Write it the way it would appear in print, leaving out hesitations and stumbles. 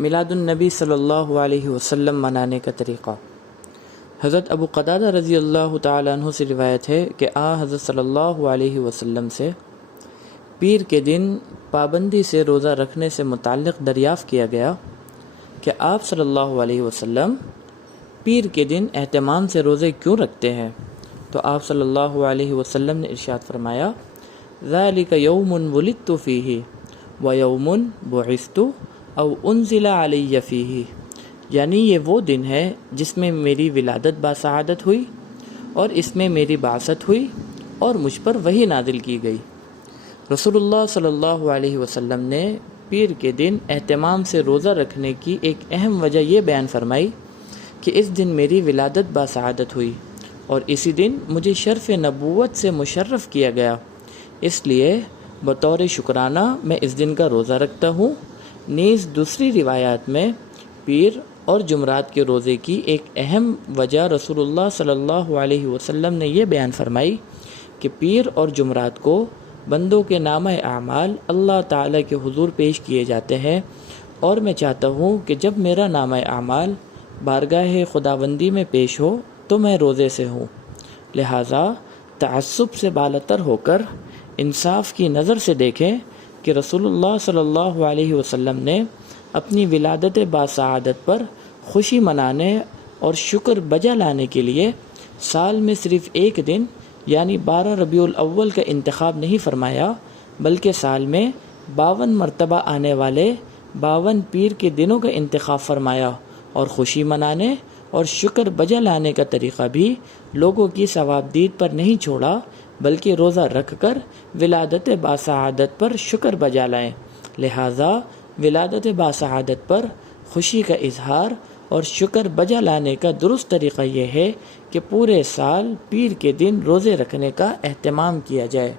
میلاد النبی صلی اللہ علیہ وسلم منانے کا طریقہ۔ حضرت ابو قتادہ رضی اللہ تعالیٰ عنہ سے روایت ہے کہ حضرت صلی اللہ علیہ وسلم سے پیر کے دن پابندی سے روزہ رکھنے سے متعلق دریافت کیا گیا کہ آپ صلی اللہ علیہ وسلم پیر کے دن اہتمام سے روزے کیوں رکھتے ہیں؟ تو آپ صلی اللہ علیہ وسلم نے ارشاد فرمایا، ذَلِكَ يَوْمٌ وُلِدتُّ فِيهِ وَيَوْمٌ بُعِثْتُ أَوْ أُنزِلَ عَلَيَّ فِيهِ، یعنی یہ وہ دن ہے جس میں میری ولادت باسعادت ہوئی اور اس میں میری بعثت ہوئی اور مجھ پر وحی نازل کی گئی۔ رسول اللہ صلی اللہ علیہ وسلم نے پیر کے دن اہتمام سے روزہ رکھنے کی ایک اہم وجہ یہ بیان فرمائی کہ اس دن میری ولادت باسعادت ہوئی اور اسی دن مجھے شرف نبوت سے مشرف کیا گیا، اس لیے بطور شکرانہ میں اس دن کا روزہ رکھتا ہوں۔ نیز دوسری روایات میں پیر اور جمعرات کے روزے کی ایک اہم وجہ رسول اللہ صلی اللہ علیہ وسلم نے یہ بیان فرمائی کہ پیر اور جمعرات کو بندوں کے نامہ اعمال اللہ تعالیٰ کے حضور پیش کیے جاتے ہیں، اور میں چاہتا ہوں کہ جب میرا نامہ اعمال بارگاہ خداوندی میں پیش ہو تو میں روزے سے ہوں، لہٰذا تعصب سے بالاتر ہو کر انصاف کی نظر سے دیکھیں کہ رسول اللہ صلی اللہ علیہ وسلم نے اپنی ولادت باسعادت پر خوشی منانے اور شکر بجا لانے کے لیے سال میں صرف ایک دن یعنی 12 ربیع الاول کا انتخاب نہیں فرمایا، بلکہ سال میں 52 مرتبہ آنے والے 52 پیر کے دنوں کا انتخاب فرمایا، اور خوشی منانے اور شکر بجا لانے کا طریقہ بھی لوگوں کی ثوابدید پر نہیں چھوڑا، بلکہ روزہ رکھ کر ولادت باسعادت پر شکر بجا لائیں۔ لہٰذا ولادت باسعادت پر خوشی کا اظہار اور شکر بجا لانے کا درست طریقہ یہ ہے کہ پورے سال پیر کے دن روزے رکھنے کا اہتمام کیا جائے۔